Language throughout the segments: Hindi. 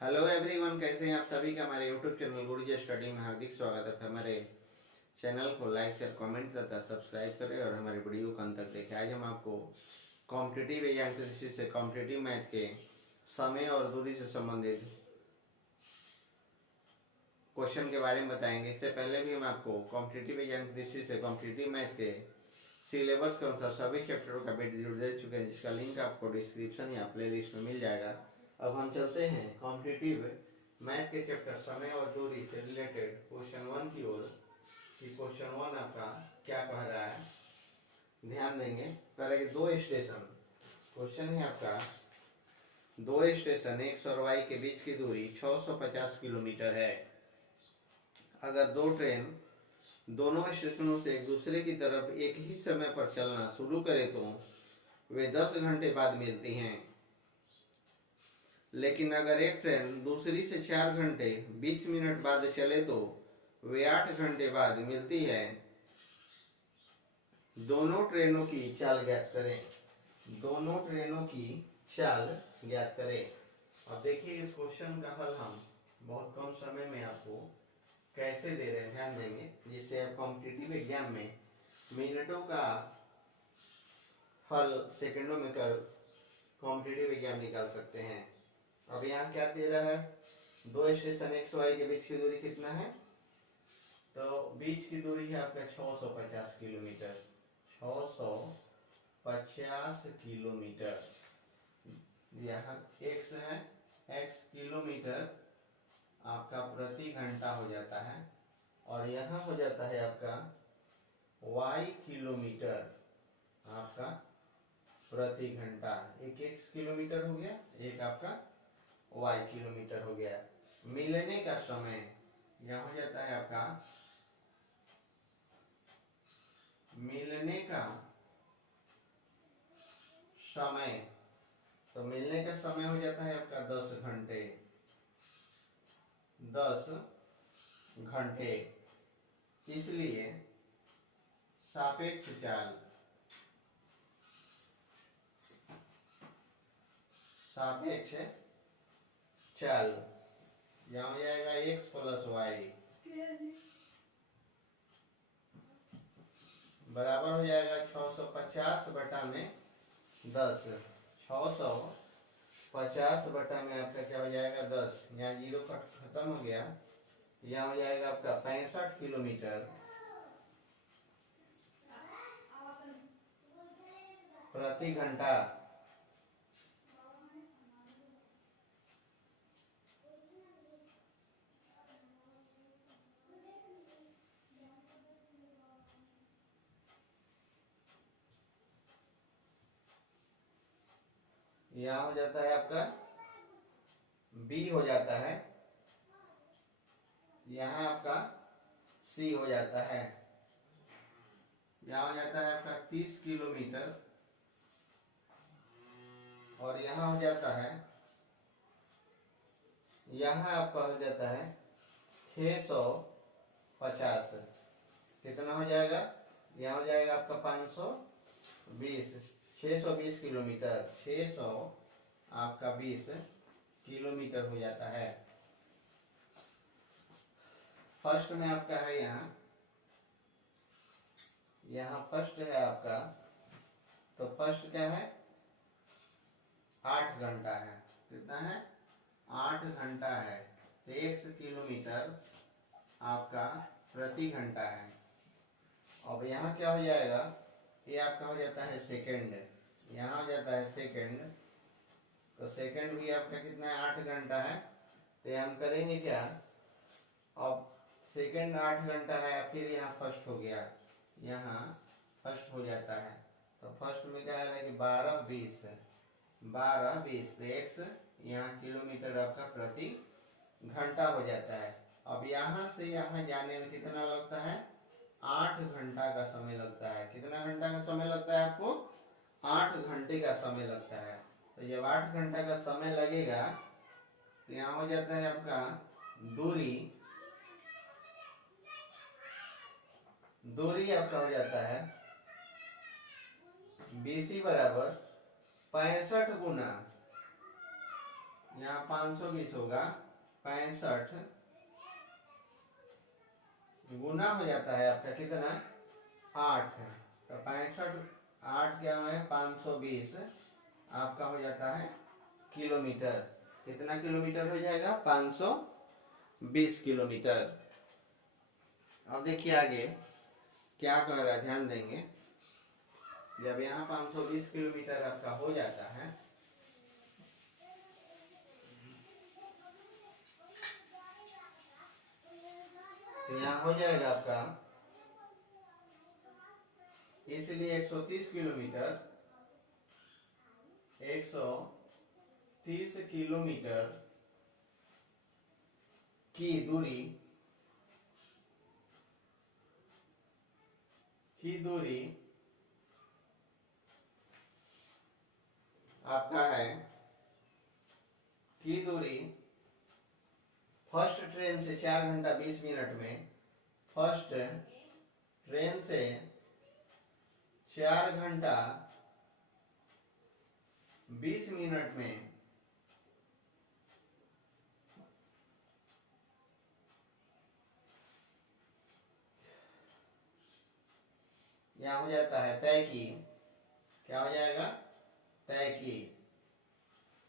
हेलो एवरीवन, कैसे हैं आप सभी का हमारे यूट्यूब चैनल गुरुजी स्टडी में हार्दिक स्वागत है। हमारे चैनल को लाइक शेयर कमेंट तथा सब्सक्राइब करें और हमारे वीडियो को अंत तक देखें। आज हम आपको कॉम्पिटिटिव एग्जाम की दृष्टि से कॉम्पिटिटिव मैथ के समय और दूरी से संबंधित क्वेश्चन के बारे में बताएंगे। इससे पहले भी हम आपको कॉम्पिटिटिव एग्जाम की दृष्टि से कॉम्पिटिटिव मैथ के सिलेबस के अनुसार सभी चैप्टरों का वीडियो दे चुके हैं, जिसका लिंक आपको डिस्क्रिप्शन या प्ले लिस्ट में मिल जाएगा। अब हम चलते हैं कॉम्पिटिटिव मैथ के चैप्टर समय और दूरी से रिलेटेड क्वेश्चन 1 की ओर कि क्वेश्चन 1 आपका क्या कह रहा है। ध्यान देंगे। करेंगे दो स्टेशन। क्वेश्चन है आपका दो स्टेशन एक्स और वाई के बीच की दूरी 650 किलोमीटर है। अगर दो ट्रेन दोनों स्टेशनों से एक दूसरे की तरफ एक ही समय पर चलना शुरू करें तो वे 10 घंटे बाद मिलती हैं, लेकिन अगर एक ट्रेन दूसरी से 4 घंटे 20 मिनट बाद चले तो वे 8 घंटे बाद मिलती है। दोनों ट्रेनों की चाल ज्ञात करें। दोनों ट्रेनों की चाल ज्ञात करें। अब देखिए, इस क्वेश्चन का हल हम बहुत कम समय में आपको कैसे दे रहे हैं, ध्यान देंगे, जिससे आप कॉम्पिटिटिव एग्जाम में मिनटों का हल सेकंडों में कर कॉम्पिटिटिव एग्जाम निकाल सकते हैं। अब यहाँ क्या दे रहा है, दो स्टेशन एक्स वाई के बीच की दूरी कितना है, तो बीच की दूरी है आपका 650 किलोमीटर। 650 किलोमीटर। यहाँ एक्स है, एक्स किलोमीटर आपका प्रति घंटा हो जाता है, और यहाँ हो जाता है आपका वाई किलोमीटर आपका प्रति घंटा। एक एक्स किलोमीटर हो गया, एक आपका वाई किलोमीटर हो गया। मिलने का समय यह हो जाता है आपका मिलने का समय, तो मिलने का समय हो जाता है आपका 10 घंटे। 10 घंटे। इसलिए सापेक्ष चाल सापेक्ष चाल यहाँ हो जाएगा एक्स प्लस वाई बराबर हो जाएगा 650 बटा में 10। 650 बटा में आपका क्या हो जाएगा 10। यहाँ जीरो खत्म हो गया। यहाँ हो जाएगा आपका 65 किलोमीटर प्रति घंटा। यहाँ हो जाता है आपका बी हो जाता है, यहाँ आपका सी हो जाता है। यहाँ हो जाता है आपका 30 किलोमीटर, और यहाँ हो जाता है, यहाँ आपका हो जाता है 650। कितना हो जाएगा, यहाँ हो जाएगा आपका 520। 620 किलोमीटर, 600 आपका 20 किलोमीटर हो जाता है। फर्स्ट में आपका है यहाँ फर्स्ट है आपका, तो फर्स्ट क्या है 8 घंटा है। कितना है 8 घंटा है। तो 1 किलोमीटर आपका प्रति घंटा है। अब यहाँ क्या हो जाएगा, ये आपका हो जाता है सेकंड। यहाँ हो जाता है सेकंड, तो सेकंड भी आपका कितना है 8 घंटा है। तो हम करेंगे क्या, अब सेकंड 8 घंटा है, फिर यहाँ फर्स्ट हो गया, यहाँ फर्स्ट हो जाता है। तो फर्स्ट में क्या है कि 12-20 12-20 एक्स यहाँ किलोमीटर आपका प्रति घंटा हो जाता है। अब यहाँ से यहाँ जाने में कितना लगता है, 8 घंटा का समय लगता है। कितना घंटा का समय लगता है आपको, 8 घंटे का समय लगता है। तो जब 8 घंटा का समय लगेगा तो यहाँ हो जाता है आपका दूरी आपका हो जाता है BC बराबर 65 गुना यहाँ 520 होगा 65 गुना हो जाता है आपका कितना 8 है, तो 65 8 क्या है 520 आपका हो जाता है किलोमीटर। कितना किलोमीटर हो जाएगा 520 किलोमीटर। अब देखिए आगे क्या कह रहा है, ध्यान देंगे। जब यहाँ 520 किलोमीटर आपका हो जाता है तो यहाँ हो जाएगा आपका, इसलिए 130 किलोमीटर 130 किलोमीटर की दूरी आपका है, की दूरी फर्स्ट ट्रेन से 4 घंटा 20 मिनट में, फर्स्ट ट्रेन से 4 घंटा 20 मिनट में यहाँ हो जाता है तय की, क्या हो जाएगा तय की।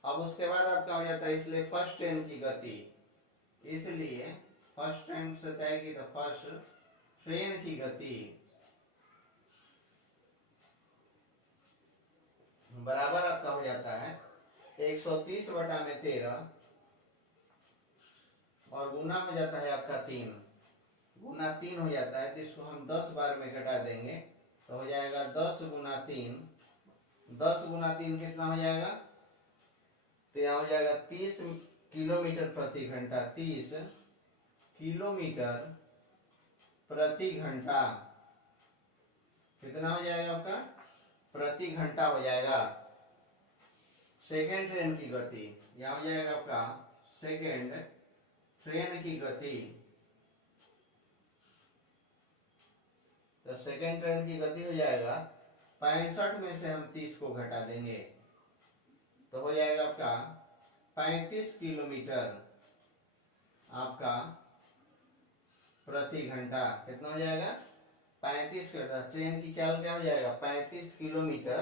अब उसके बाद आपका हो जाता है, इसलिए फर्स्ट ट्रेन की गति, इसलिए फर्स्ट ट्रेन से तय की तो फर्स्ट ट्रेन की गति बराबर आपका हो जाता है 130 बटा में 13 और गुना हो जाता है आपका 3, गुना 3 हो जाता है, तो इसको हम 10 बार में घटा देंगे तो हो जाएगा 10 गुना 3, 10 गुना 3 कितना हो जाएगा, तो यहाँ हो जाएगा 30 किलोमीटर प्रति घंटा, 30 किलोमीटर प्रति घंटा कितना हो जाएगा आपका प्रति घंटा हो जाएगा। सेकेंड ट्रेन की गति यहाँ हो जाएगा आपका सेकेंड ट्रेन की गति, तो सेकेंड ट्रेन की गति हो जाएगा 65 में से हम 30 को घटा देंगे तो हो जाएगा आपका 35 किलोमीटर आपका प्रति घंटा। कितना हो जाएगा 35 किलोमीटर, ट्रेन की चाल क्या हो जाएगा 35 किलोमीटर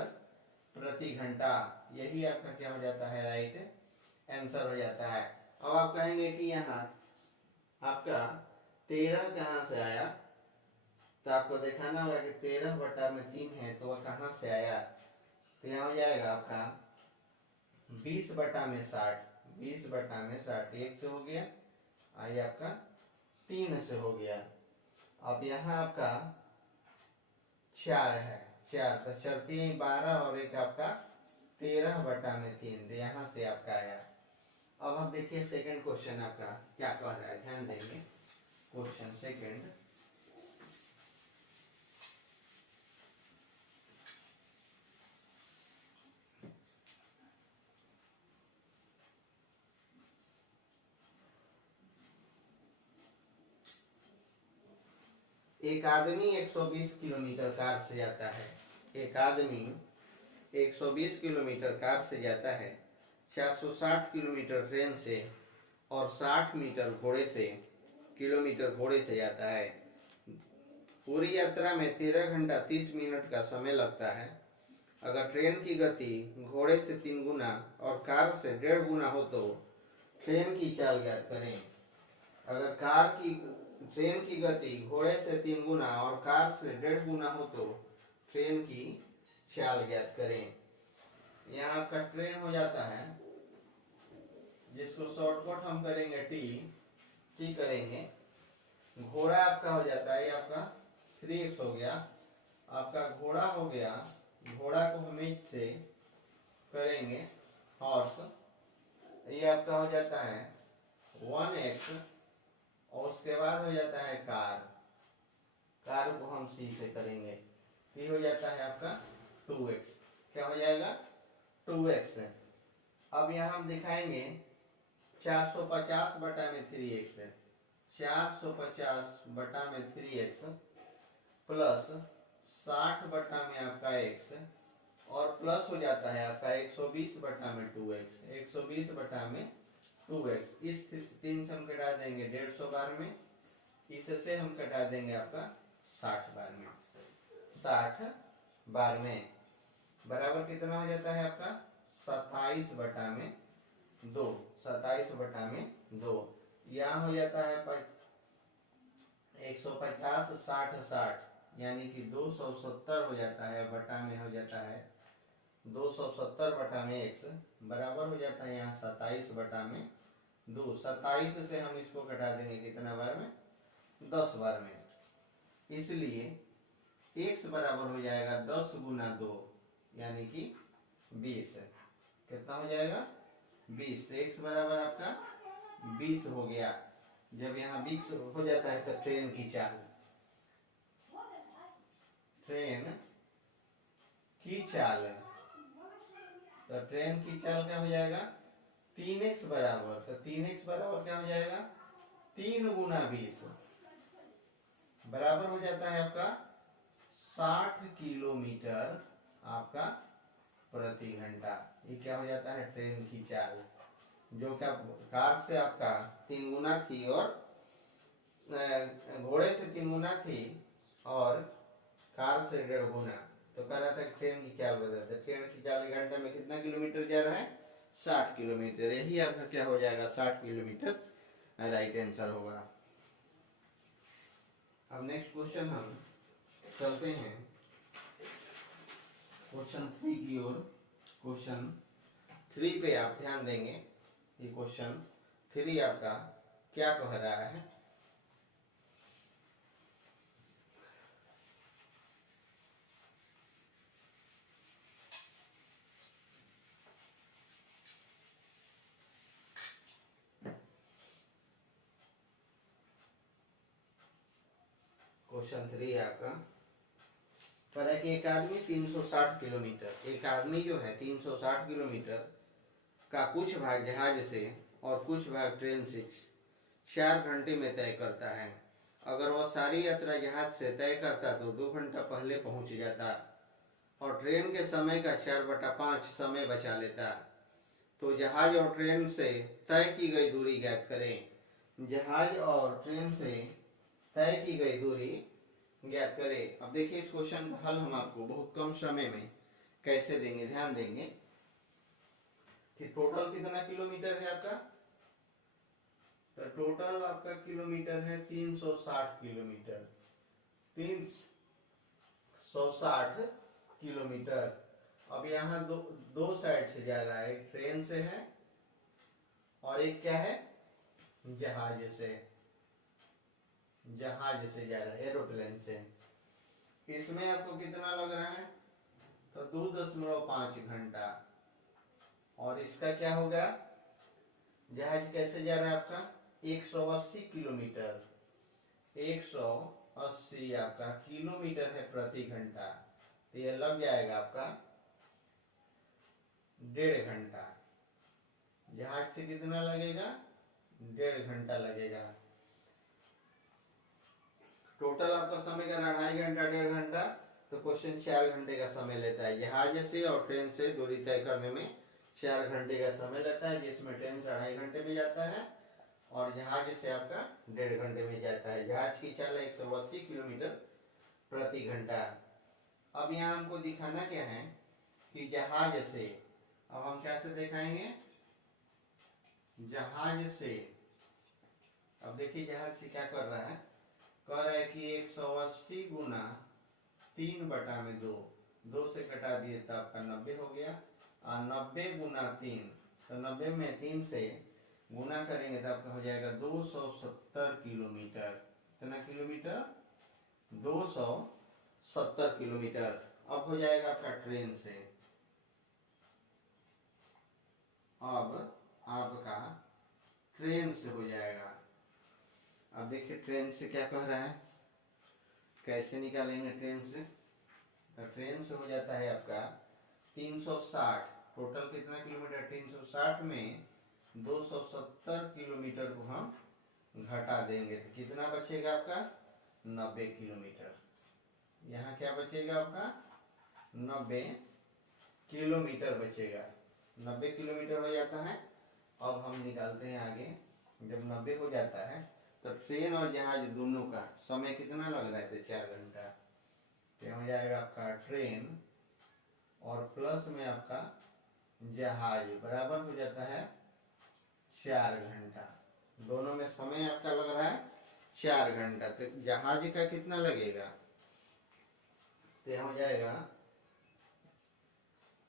प्रति घंटा। यही आपका क्या हो जाता है राइट आंसर हो जाता है। अब आप कहेंगे कि यहाँ आपका 13 कहाँ से आया, तो आपको दिखाना होगा कि 13 बटा में 3 है तो वह कहाँ से आया, तो यहाँ हो जाएगा आपका 20 बटा में 60, 20 बटा में 60 1 से हो गया, आइए आपका 3 से हो गया। अब यहाँ आपका 4 है, 4 तो चलती है 12 और एक आपका 13 बटा में 3, यहाँ से आपका आया। अब हम देखिए सेकंड क्वेश्चन आपका क्या कह रहा है, ध्यान देंगे। क्वेश्चन सेकंड, एक आदमी 120 किलोमीटर कार से जाता है, एक आदमी 120 किलोमीटर कार से जाता है, 460 किलोमीटर ट्रेन से और 60 किलोमीटर घोड़े से जाता है। पूरी यात्रा में 13 घंटा 30 मिनट का समय लगता है। अगर ट्रेन की गति घोड़े से 3 गुना और कार से 1.5 गुना हो तो ट्रेन की चाल ज्ञात करें। अगर ट्रेन की गति घोड़े से 3 गुना और कार से 1.5 गुना हो तो ट्रेन की चाल ज्ञात करें। यहाँ आपका ट्रेन हो जाता है, जिसको शॉर्टकट हम करेंगे टी करेंगे। घोड़ा आपका हो जाता है, ये आपका 3x हो गया, आपका घोड़ा हो गया, घोड़ा को हम h से करेंगे हॉर्स, ये आपका हो जाता है 1x और उसके बाद हो जाता है कार को हम c से करेंगे, ये हो जाता है आपका 2x। क्या हो जाएगा 2x। अब यहाँ हम दिखाएंगे 450 बटा में 3x, 450 बटा में 3x प्लस 60 बटा में आपका x और प्लस हो जाता है आपका 120 बटा में 2x, 120 बटा में 2x, इस 3 से हम कटा देंगे 150 बार में, इससे हम कटा देंगे आपका 60 बार में। 60 बार में बराबर कितना हो जाता है आपका 27/2। 27/2 यहाँ हो जाता है 150 60 60, यानी कि 270 हो जाता है, बटा में हो जाता है 270/x बराबर हो जाता है यहाँ 27/2। 27 से हम इसको कटा देंगे कितना बार में 10 बार में, इसलिए x बराबर हो जाएगा 10 × 2 यानी कि 20। कितना हो जाएगा 20। तो x बराबर आपका 20 हो गया। जब यहाँ 20 हो जाता है तो ट्रेन की चाल, ट्रेन की चाल, तो ट्रेन की चाल क्या हो जाएगा 3x बराबर, तो 3x बराबर क्या हो जाएगा 3 × 20 बराबर हो जाता है आपका 60 किलोमीटर आपका प्रति घंटा। ये क्या हो जाता है ट्रेन की चाल, जो क्या कार से आपका 3 गुना थी और घोड़े से 3 गुना थी और कार से 1.5 गुना। तो कह रहा था कि ट्रेन की चाल बदलते, ट्रेन की चाल 1 घंटे में कितना किलोमीटर जा रहा है 60 किलोमीटर। यही आपका क्या हो जाएगा 60 किलोमीटर राइट आंसर होगा। अब नेक्स्ट क्वेश्चन हम चलते हैं क्वेश्चन 3 की ओर। क्वेश्चन 3 पे आप ध्यान देंगे, ये क्वेश्चन 3 आपका क्या कह रहा है। क्वेश्चन 3 आपका पर है कि एक आदमी 360 किलोमीटर, एक आदमी जो है 360 किलोमीटर का कुछ भाग जहाज से और कुछ भाग ट्रेन से 4 घंटे में तय करता है। अगर वह सारी यात्रा जहाज से तय करता तो 2 घंटा पहले पहुंच जाता और ट्रेन के समय का 4/5 समय बचा लेता। तो जहाज और ट्रेन से तय की गई दूरी ज्ञात करें। जहाज और ट्रेन से तय की गई दूरी ज्ञात करें। अब देखिए इस क्वेश्चन का हल हम आपको बहुत कम समय में कैसे देंगे, ध्यान देंगे कि टोटल कितना किलोमीटर है आपका, तो टोटल आपका किलोमीटर है 360 किलोमीटर, 360 किलोमीटर। अब यहाँ दो साइड से जा रहा है, एक ट्रेन से है और एक क्या है जहाज से, जहाज से जा रहा है एरोप्लेन से। इसमें आपको कितना लग रहा है तो 2.5 घंटा। और इसका क्या होगा, जहाज कैसे जा रहा है आपका 180 किलोमीटर, 180 आपका किलोमीटर है प्रति घंटा। तो ये लग जाएगा आपका 1.5 घंटा। जहाज से कितना लगेगा 1.5 घंटा लगेगा। टोटल आपका समय का 2.5 घंटा 1.5 घंटा, तो क्वेश्चन 4 घंटे का समय लेता है। जहाज से और ट्रेन से दूरी तय करने में 4 घंटे का समय लेता है, जिसमें ट्रेन से 2.5 घंटे में जाता है और जहाज से आपका 1.5 घंटे में जाता है। जहाज की चाल 180 किलोमीटर प्रति घंटा। अब यहाँ हमको दिखाना क्या है कि जहाज से, अब हम कैसे दिखाएंगे जहाज से। अब देखिए जहाज से क्या कर रहा है, कह रहा है कि 180 गुना 3/2, 2 से कटा दिए तो आपका 90 हो गया, और 90 गुना 3, तो 90 में 3 से गुना करेंगे तो आपका हो जाएगा 270 किलोमीटर। कितना किलोमीटर 270 किलोमीटर। अब हो जाएगा आपका ट्रेन से, अब आपका ट्रेन से हो जाएगा। अब देखिए ट्रेन से क्या कह रहा है, कैसे निकालेंगे ट्रेन से, तो ट्रेन से हो जाता है आपका 360, टोटल कितना किलोमीटर 360 में 270 किलोमीटर को हम घटा देंगे तो कितना बचेगा आपका 90 किलोमीटर। यहाँ क्या बचेगा आपका 90 किलोमीटर बचेगा। 90 किलोमीटर हो जाता है अब हम निकालते हैं आगे। जब 90 हो जाता है तो ट्रेन और जहाज दोनों का समय कितना लग रहा है, तो 4 घंटा। तो हो जाएगा आपका ट्रेन और प्लस में आपका जहाज बराबर हो जाता है 4 घंटा। दोनों में समय आपका लग रहा है 4 घंटा। तो जहाज का कितना लगेगा, तो हो जाएगा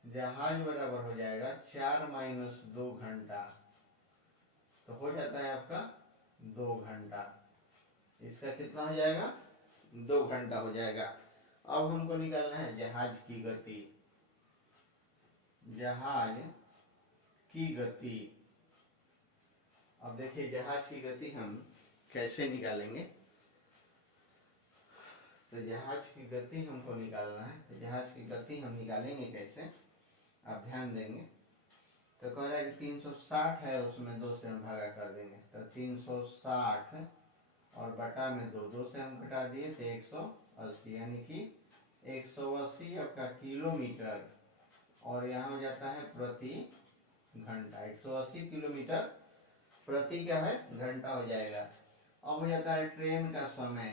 जहाज बराबर हो जाएगा 4 माइनस 2 घंटा, तो हो जाता है आपका 2 घंटा। इसका कितना हो जाएगा, 2 घंटा हो जाएगा। अब हमको निकालना है जहाज की गति। जहाज की गति, अब देखिए जहाज की गति हम कैसे निकालेंगे। तो जहाज की गति हमको निकालना है, तो जहाज की गति हम निकालेंगे कैसे, आप ध्यान देंगे। तो कह रहा है कि 360 है, उसमें 2 से हम भागा कर देंगे। तो 360 और बटा में 2 से हम घटा दिए थे 180, यानी कि 180 आपका किलोमीटर, और यहाँ हो जाता है प्रति घंटा। 180 किलोमीटर प्रति क्या है, घंटा हो जाएगा। अब हो जाता है ट्रेन का समय।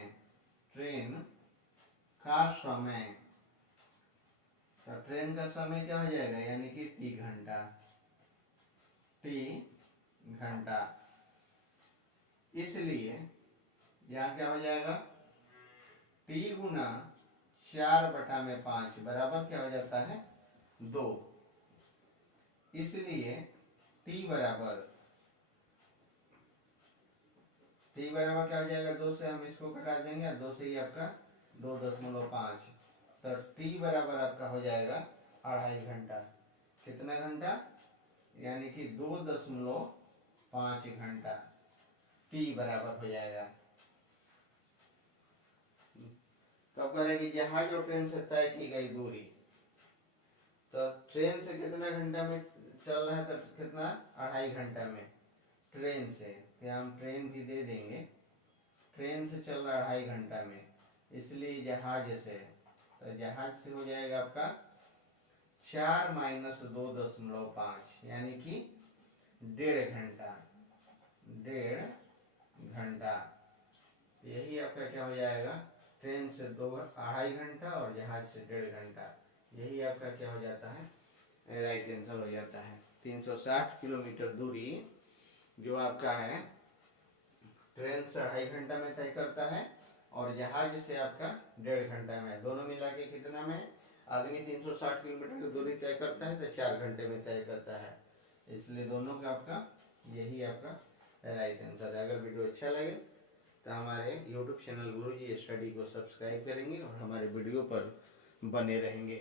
ट्रेन का समय, तो ट्रेन का समय क्या हो जाएगा, यानी कि टी घंटा। टी घंटा, इसलिए यहाँ क्या हो जाएगा, टी गुना 4 बटा में 5 बराबर क्या हो जाता है 2। इसलिए टी बराबर क्या हो जाएगा, 2 से हम इसको घटा देंगे, 2 से ही आपका 2.5। तो टी बराबर आपका हो जाएगा 2.5 घंटा। कितना घंटा, यानी कि 2.5 घंटा टी बराबर हो जाएगा। तो करेंगे जहाज और ट्रेन से तय की गई दूरी। तो ट्रेन से कितना घंटा में चल रहा है, तो कितना 2.5 घंटा में ट्रेन से। तो हम ट्रेन भी दे देंगे, ट्रेन से चल रहा 2.5 घंटा में, इसलिए जहाज से, तो जहाज से हो जाएगा आपका 4 माइनस 2.5, यानी कि 1.5 घंटा। 1.5 घंटा, यही आपका क्या हो जाएगा, ट्रेन से 2.5 घंटा और जहाज से 1.5 घंटा। यही आपका क्या हो जाता है, राइट आंसर हो जाता है। 360 किलोमीटर दूरी जो आपका है ट्रेन से 2.5 घंटा में तय करता है, और जहाज से आपका 1.5 घंटा में। दोनों मिला के कितना में, आदमी 360 किलोमीटर की दूरी तय करता है तो 4 घंटे में तय करता है। इसलिए दोनों का आपका यही आपका राइट आंसर है। अगर वीडियो अच्छा लगे तो हमारे YouTube चैनल गुरुजी स्टडी को सब्सक्राइब करेंगे और हमारे वीडियो पर बने रहेंगे।